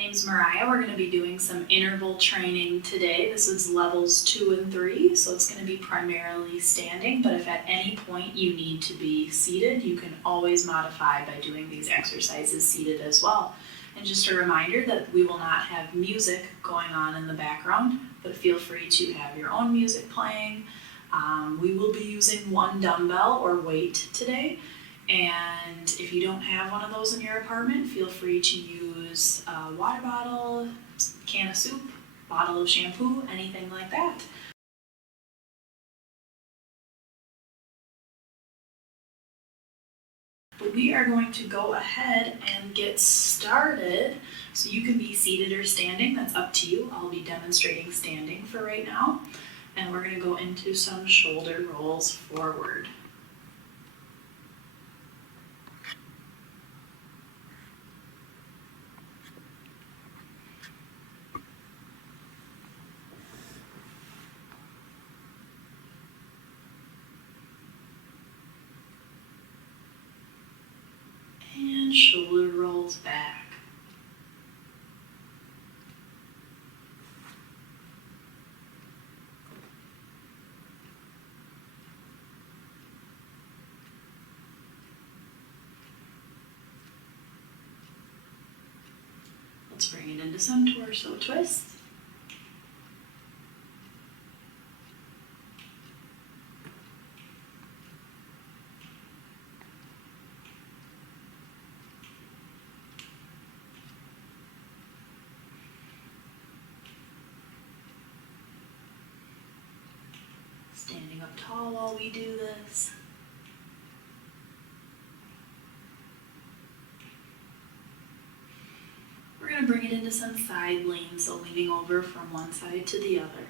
name's Mariah. We're going to be doing some interval training today. This is levels 2 and 3, so it's going to be primarily standing, but if at any point you need to be seated, you can always modify by doing these exercises seated as well. And just a reminder that we will not have music going on in the background, but feel free to have your own music playing. We will be using one dumbbell or weight today. And if you don't have one of those in your apartment, feel free to use a water bottle, can of soup, bottle of shampoo, anything like that. But we are going to go ahead and get started. So you can be seated or standing, that's up to you. I'll be demonstrating standing for right now. And we're going to go into some shoulder rolls forward. And shoulder rolls back. Let's bring it into some torso twists. Standing up tall while we do this. We're going to bring it into some side leans, so leaning over from one side to the other.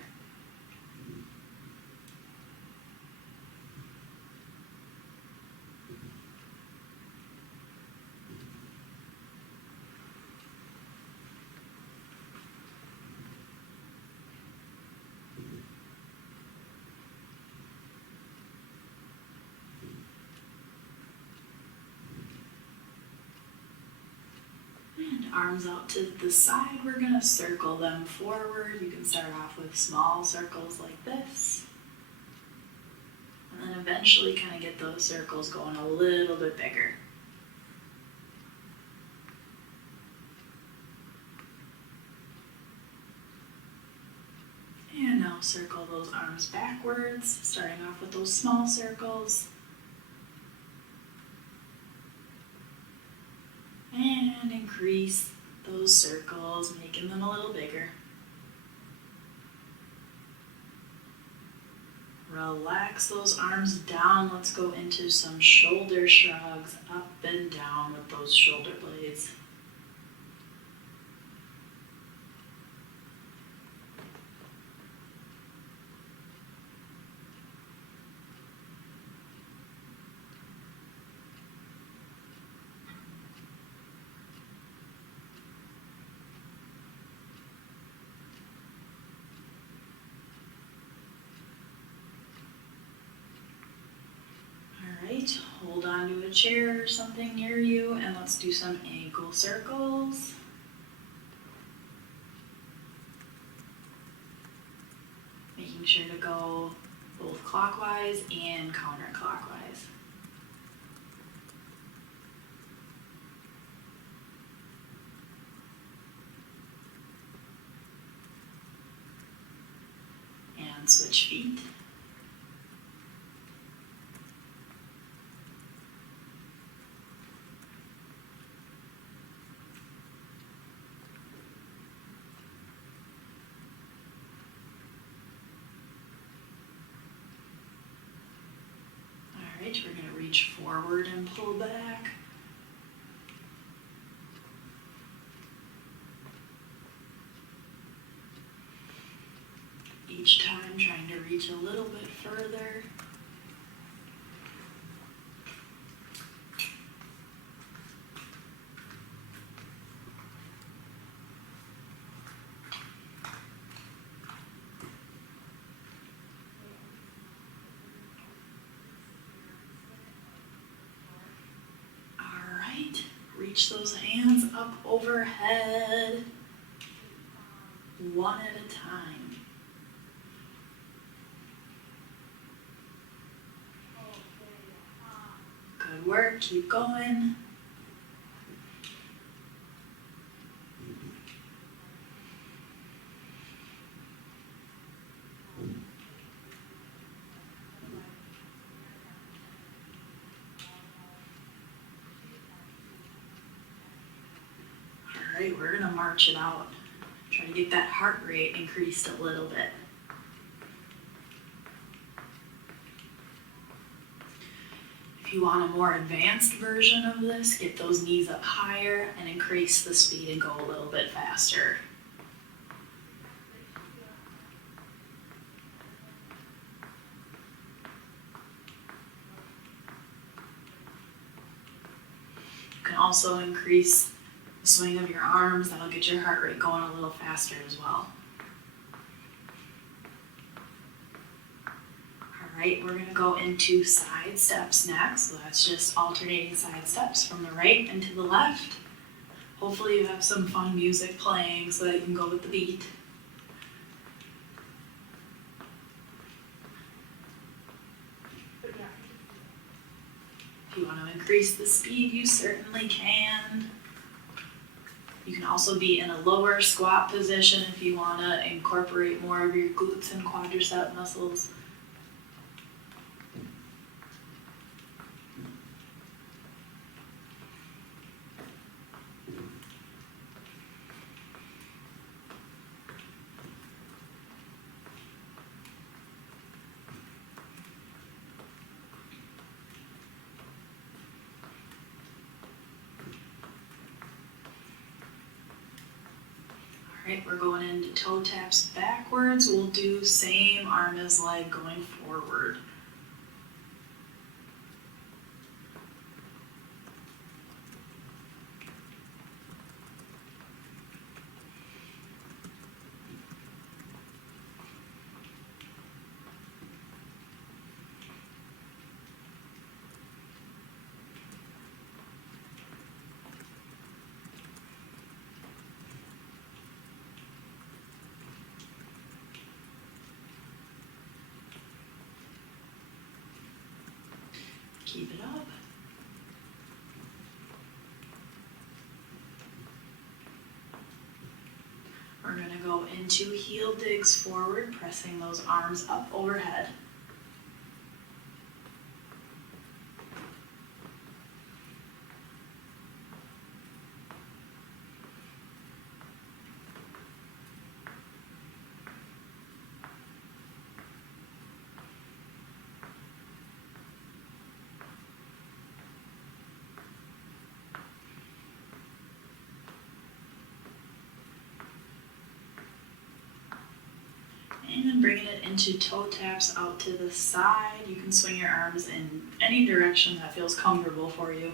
And arms out to the side, we're going to circle them forward. You can start off with small circles like this. And then eventually kind of get those circles going a little bit bigger. And now circle those arms backwards, starting off with those small circles. And increase those circles, making them a little bigger. Relax those arms down. Let's go into some shoulder shrugs, up and down with those shoulder blades. Hold on to a chair or something near you, and let's do some ankle circles. Making sure to go both clockwise and counterclockwise. And switch feet. Alright, we're going to reach forward and pull back. Each time trying to reach a little bit further. Reach those hands up overhead. one at a time. Good work, keep going. All right, we're gonna march it out. Try to get that heart rate increased a little bit. If you want a more advanced version of this, get those knees up higher and increase the speed and go a little bit faster. You can also increase the swing of your arms. That'll get your heart rate going a little faster as well. Right, we're gonna go into side steps next. So that's just alternating side steps from the right and to the left. Hopefully you have some fun music playing so that you can go with the beat. If you want to increase the speed, you certainly can. You can also be in a lower squat position if you want to incorporate more of your glutes and quadricep muscles. Alright, we're going into toe taps backwards. We'll do same arm as leg going forward. Keep it up. We're going to go into heel digs forward, pressing those arms up overhead. And then bringing it into toe taps out to the side. You can swing your arms in any direction that feels comfortable for you.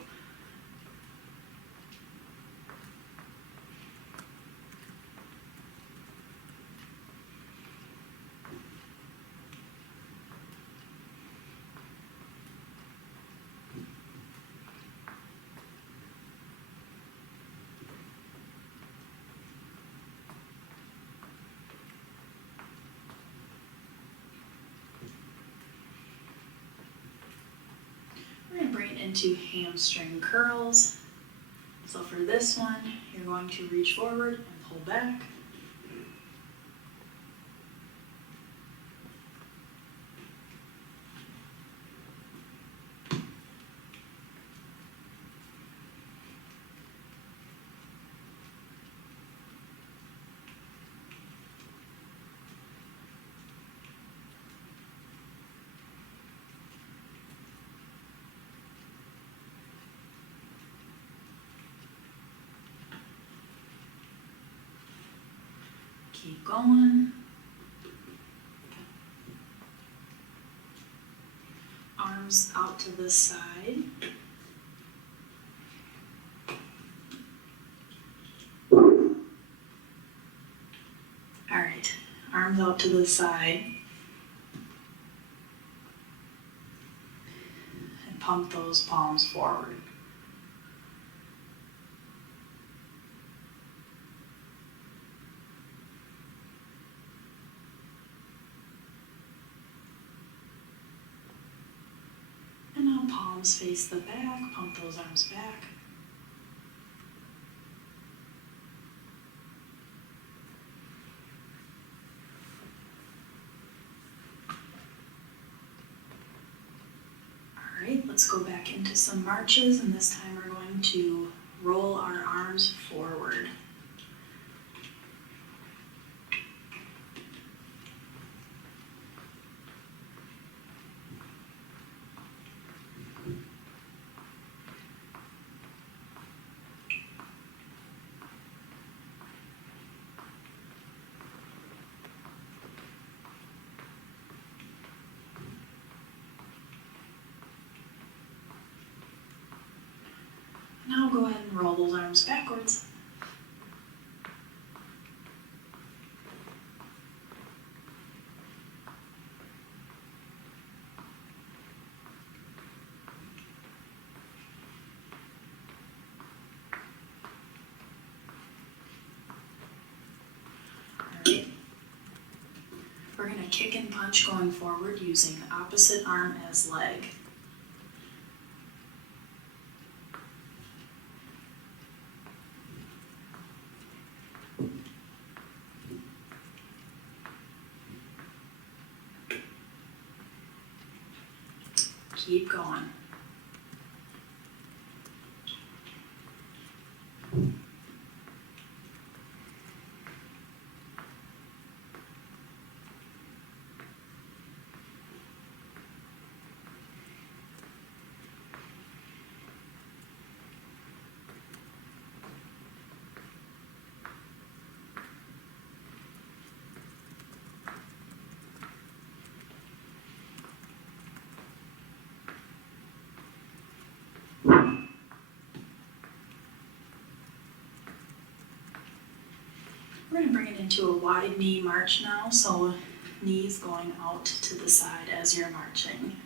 We're going to bring it into hamstring curls. So for this one, you're going to reach forward and pull back. Keep going. Arms out to the side. Alright, arms out to the side. And pump those palms forward. down, palms face the back, pump those arms back. All right, let's go back into some marches, and this time we're going to roll our arms forward. Now go ahead and roll those arms backwards. Alright. We're going to kick and punch going forward using opposite arm as leg. Keep going. We're going to bring it into a wide knee march now, so knees going out to the side as you're marching.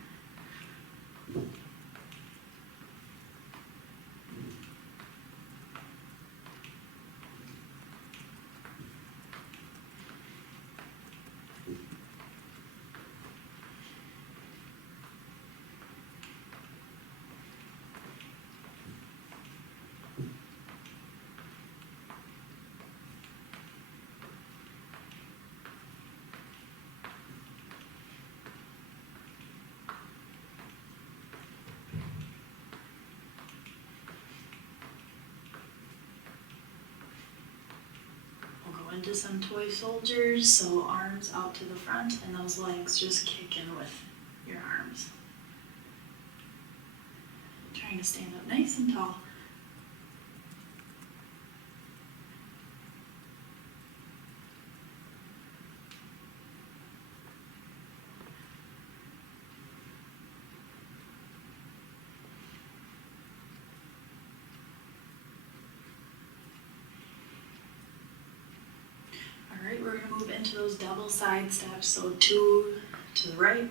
Into some toy soldiers, so arms out to the front and those legs just kicking with your arms. Trying to stand up nice and tall. Alright, we're going to move into those double side steps, so 2 to the right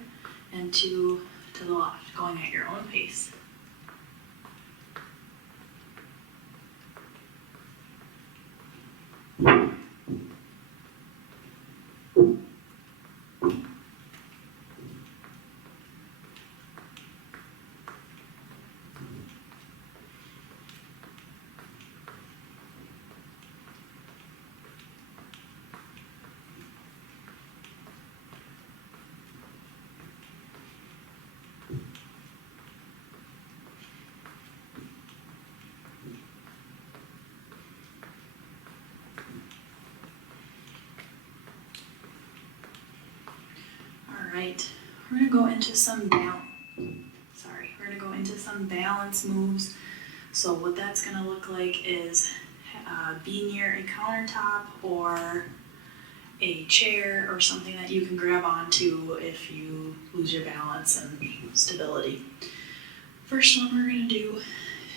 and 2 to the left, going at your own pace. Alright, we're going to go into some balance moves. So what that's going to look like is be near a countertop or a chair or something that you can grab onto if you lose your balance and stability. First one we're going to do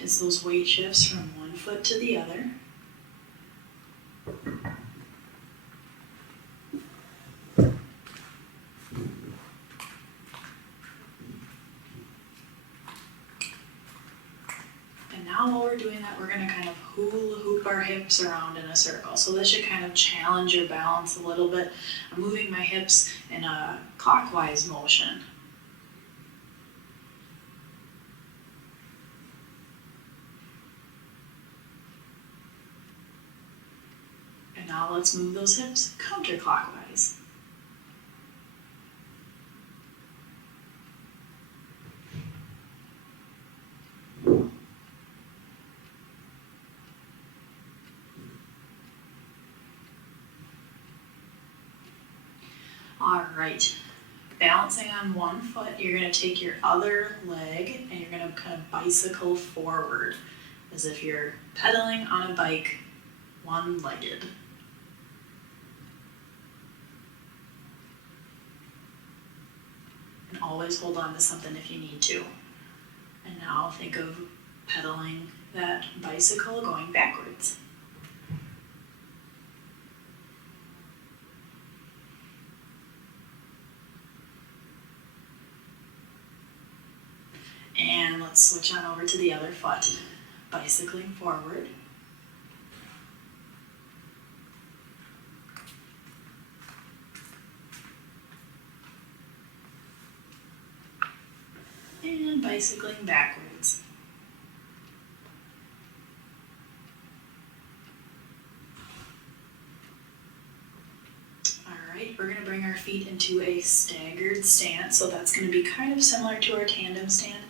is those weight shifts from one foot to the other. Now while we're doing that, we're going to kind of hula hoop our hips around in a circle. So this should kind of challenge your balance a little bit. I'm moving my hips in a clockwise motion. now let's move those hips counterclockwise. All right, balancing on one foot, you're gonna take your other leg and you're gonna kind of bicycle forward as if you're pedaling on a bike, one-legged. And always hold on to something if you need to. And now think of pedaling that bicycle going backwards. And let's switch on over to the other foot, bicycling forward. And bicycling backwards. All right, we're gonna bring our feet into a staggered stance. So that's gonna be kind of similar to our tandem stand,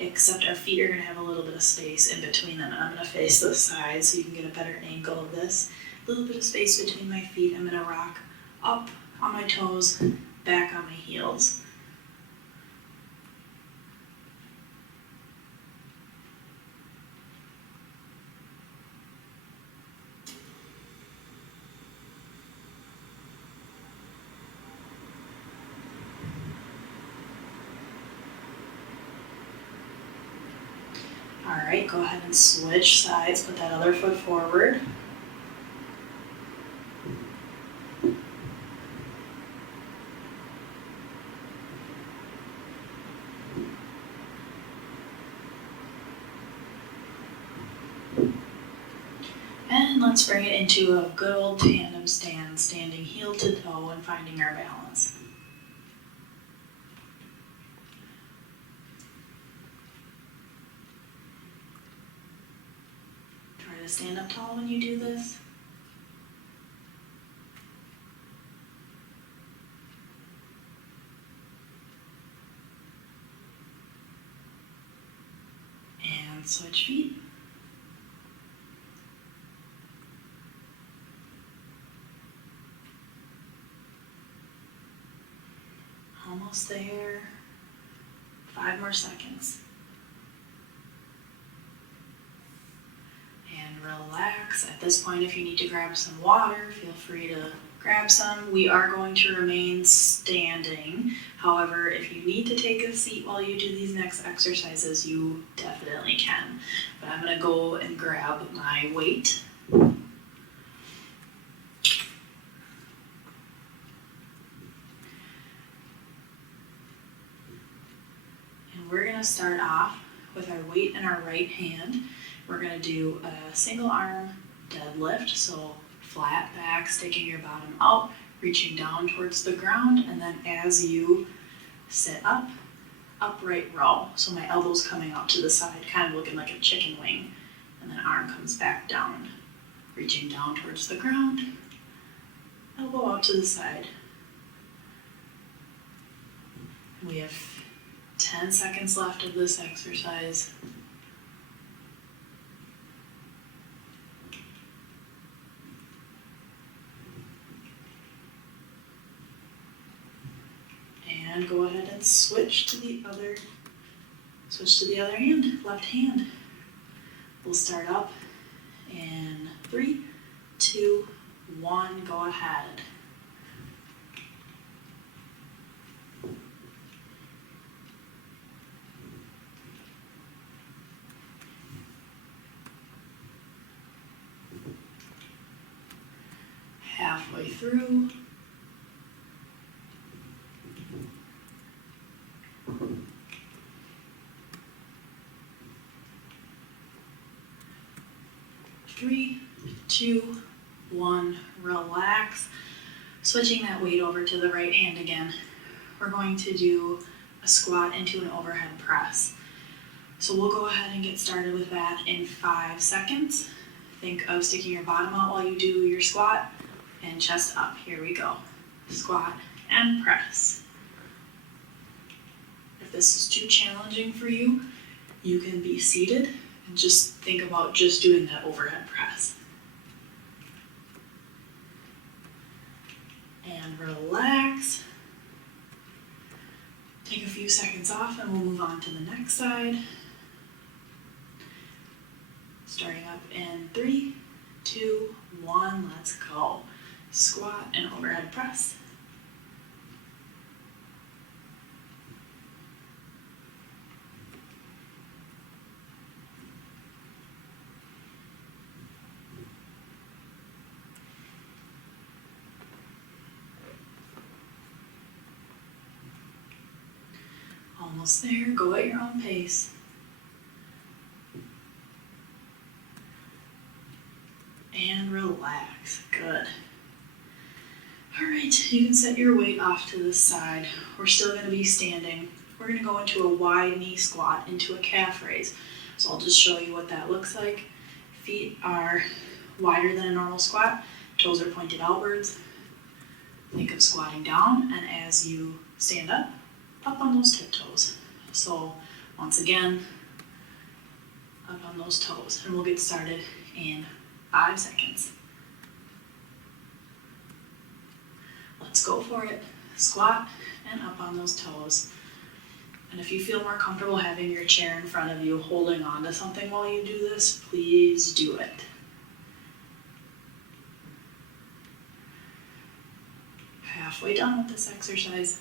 except our feet are gonna have a little bit of space in between them. I'm gonna face this side so you can get a better angle of this. A little bit of space between my feet. I'm gonna rock up on my toes, back on my heels. All right, go ahead and switch sides, put that other foot forward. And let's bring it into a good old tandem stand, standing heel to toe and finding our balance. Try to stand up tall when you do this. And switch feet. Almost there. 5 more seconds. And relax. At this point, if you need to grab some water, feel free to grab some. We are going to remain standing. However, if you need to take a seat while you do these next exercises, you definitely can. But I'm gonna go and grab my weight. We're gonna start off with our weight in our right hand. We're gonna do a single arm deadlift, so flat back, sticking your bottom out, reaching down towards the ground, and then as you sit up, upright row. So my elbow's coming out to the side, kind of looking like a chicken wing, and then arm comes back down, reaching down towards the ground, elbow out to the side. We have 10 seconds left of this exercise. And go ahead and switch to the other hand, left hand. We'll start up in 3, 2, 1, go ahead. Halfway through. Three, 2, 1, relax. Switching that weight over to the right hand again. We're going to do a squat into an overhead press. So we'll go ahead and get started with that in 5 seconds. Think of sticking your bottom out while you do your squat, and chest up. Here we go. Squat and press. If this is too challenging for you, you can be seated and just think about just doing that overhead press. And relax. Take a few seconds off and we'll move on to the next side. Starting up in 3, 2, 1, let's go. Squat and overhead press. Almost there, go at your own pace. And relax, good. All right, you can set your weight off to the side. We're still gonna be standing. We're gonna go into a wide knee squat, into a calf raise. So I'll just show you what that looks like. Feet are wider than a normal squat, toes are pointed outwards. Think of squatting down, and as you stand up on those tiptoes. So once again, up on those toes, and we'll get started in 5 seconds. Let's go for it. Squat and up on those toes. And if you feel more comfortable having your chair in front of you, holding on to something while you do this, please do it. Halfway done with this exercise.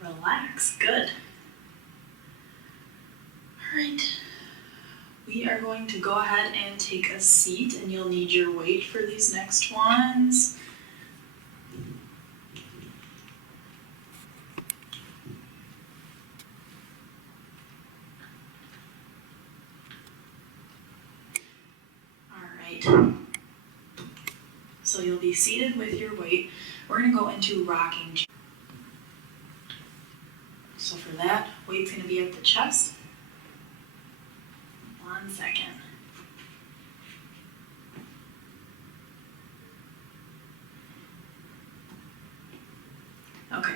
Relax, good. All right, we are going to go ahead and take a seat, and you'll need your weight for these next ones. All right, so you'll be seated with your weight. We're gonna go into rocking chair. So for that, weight's gonna be at the chest. 1 second. Okay,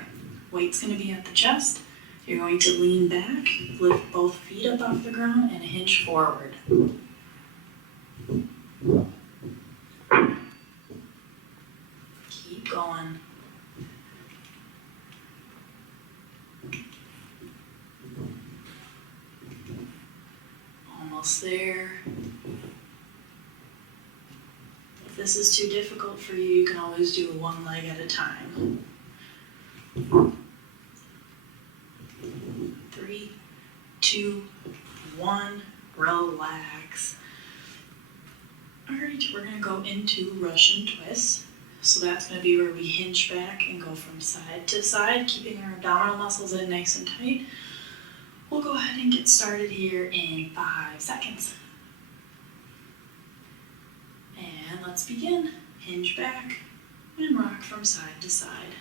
weight's gonna be at the chest. You're going to lean back, lift both feet up off the ground, and hinge forward. Keep going. Almost there. If this is too difficult for you, you can always do one leg at a time. 3, 2, 1, relax. All right, we're gonna go into Russian twist. So that's gonna be where we hinge back and go from side to side, keeping our abdominal muscles in nice and tight. We'll go ahead and get started here in 5 seconds. And let's begin. Hinge back and rock from side to side.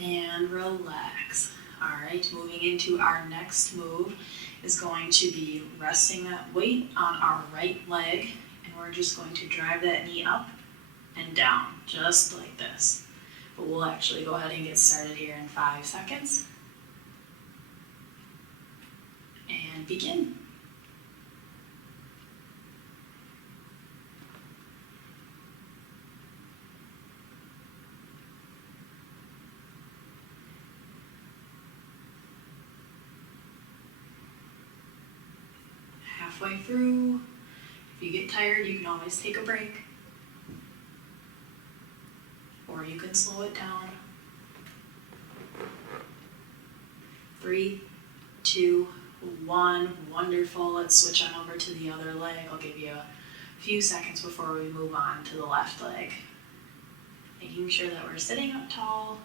And relax. All right, moving into our next move is going to be resting that weight on our right leg, and we're just going to drive that knee up and down, just like this. But we'll actually go ahead and get started here in 5 seconds. And begin. Halfway through. If you get tired, you can always take a break. Or you can slow it down. 3, 2, 1. Wonderful. Let's switch on over to the other leg. I'll give you a few seconds before we move on to the left leg. Making sure that we're sitting up tall.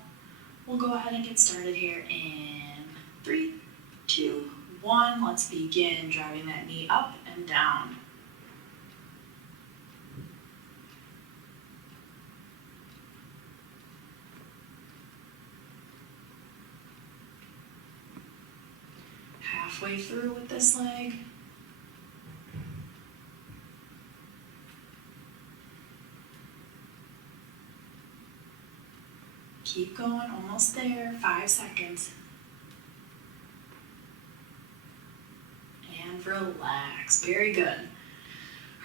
We'll go ahead and get started here in 3, 2, 1. Let's begin driving that knee up and down. Halfway through with this leg. Keep going, almost there, 5 seconds. And relax, very good.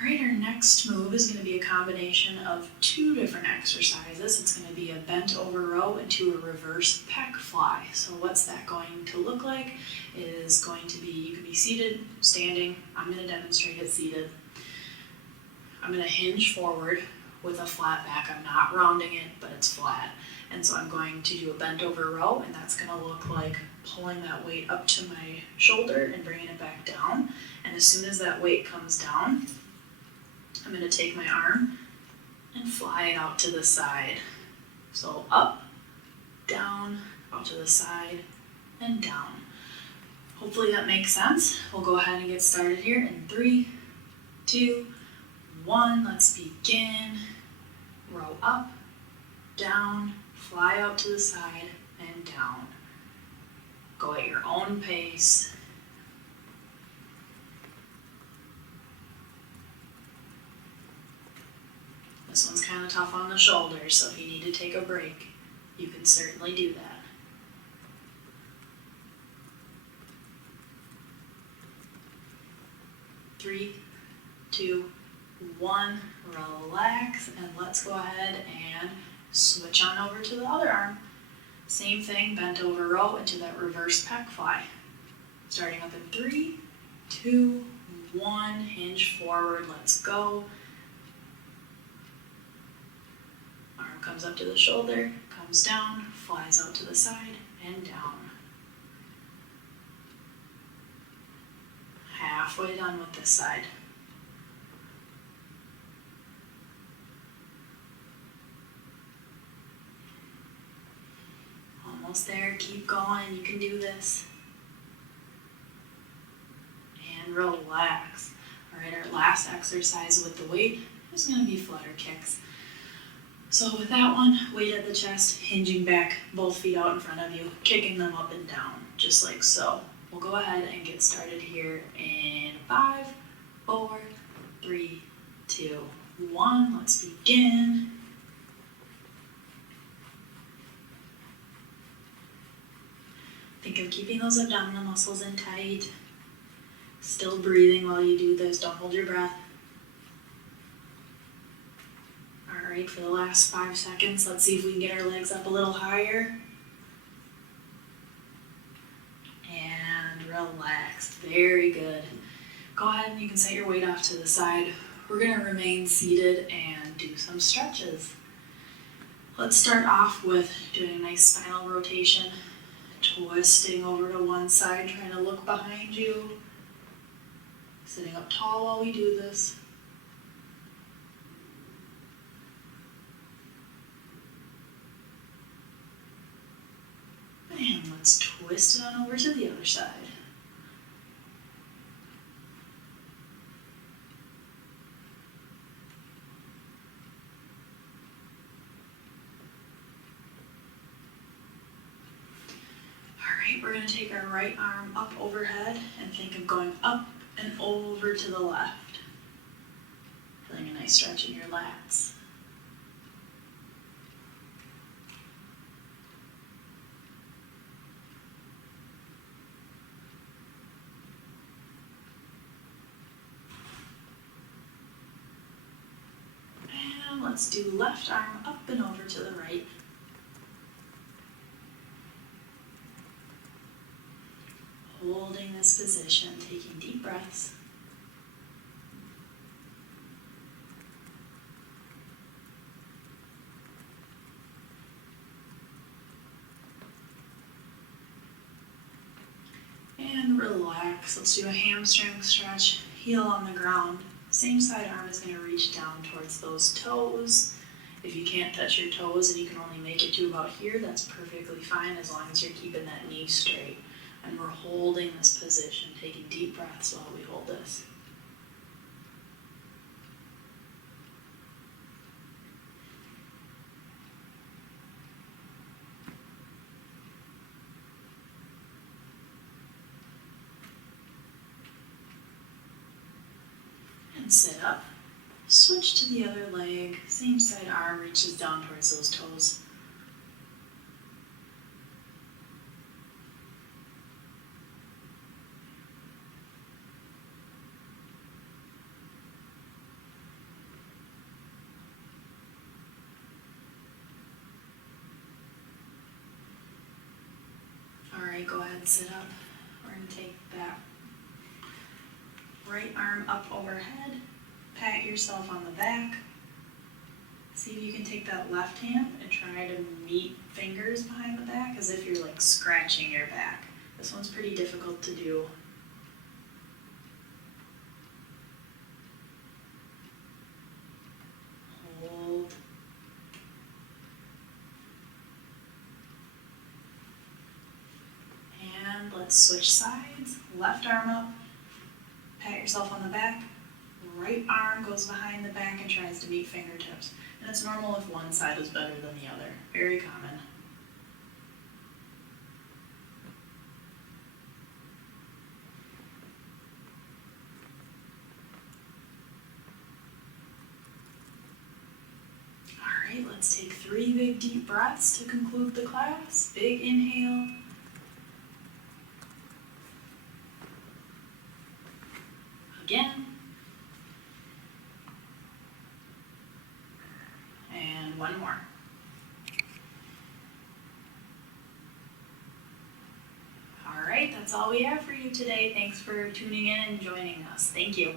All right, our next move is going to be a combination of 2 different exercises. It's going to be a bent over row into a reverse pec fly. So what's that going to look like? It is going to be, you could be seated, standing. I'm going to demonstrate it seated. I'm going to hinge forward with a flat back. I'm not rounding it, but it's flat. And so I'm going to do a bent over row, and that's going to look like pulling that weight up to my shoulder and bringing it back down. And as soon as that weight comes down, I'm going to take my arm and fly it out to the side. So up, down, out to the side, and down. Hopefully that makes sense. We'll go ahead and get started here in 3, 2, 1. Let's begin. Row up, down, fly out to the side, and down. Go at your own pace. This one's kind of tough on the shoulders, so if you need to take a break, you can certainly do that. 3, 2, 1, relax, and let's go ahead and switch on over to the other arm. Same thing, bent over row into that reverse pec fly. Starting up in 3, 2, 1, hinge forward, let's go. Arm comes up to the shoulder, comes down, flies out to the side, and down. Halfway done with this side. Almost there, keep going, you can do this. And relax. All right, our last exercise with the weight is going to be flutter kicks. So with that one, weight at the chest, hinging back, both feet out in front of you, kicking them up and down, just like so. We'll go ahead and get started here in 5, 4, 3, 2, 1. Let's begin. Think of keeping those abdominal muscles in tight. Still breathing while you do this. Don't hold your breath. All right, for the last 5 seconds, let's see if we can get our legs up a little higher. And relax. Very good. Go ahead and you can set your weight off to the side. We're going to remain seated and do some stretches. Let's start off with doing a nice spinal rotation. Twisting over to one side, trying to look behind you. Sitting up tall while we do this. And let's twist it on over to the other side. We're going to take our right arm up overhead and think of going up and over to the left. Feeling a nice stretch in your lats. And let's do left arm up and over to the right. Holding this position, taking deep breaths. And And relax. Let's do a hamstring stretch, heel on the ground. Same side arm is going to reach down towards those toes. If you can't touch your toes and you can only make it to about here, that's perfectly fine as long as you're keeping that knee straight. And we're holding this position, taking deep breaths while we hold this. And sit up. Switch to the other leg. Same side arm reaches down towards those toes. Alright, go ahead and sit up. We're going to take that right arm up overhead. Pat yourself on the back. See if you can take that left hand and try to meet fingers behind the back as if you're like scratching your back. This one's pretty difficult to do. Hold. And let's switch sides. Left arm up. Pat yourself on the back. Right arm goes behind the back and tries to meet fingertips. And it's normal if one side is better than the other. Very common. Alright, let's take 3 big deep breaths to conclude the class. Big inhale. Again. And one more. All right, that's all we have for you today. Thanks for tuning in and joining us. Thank you.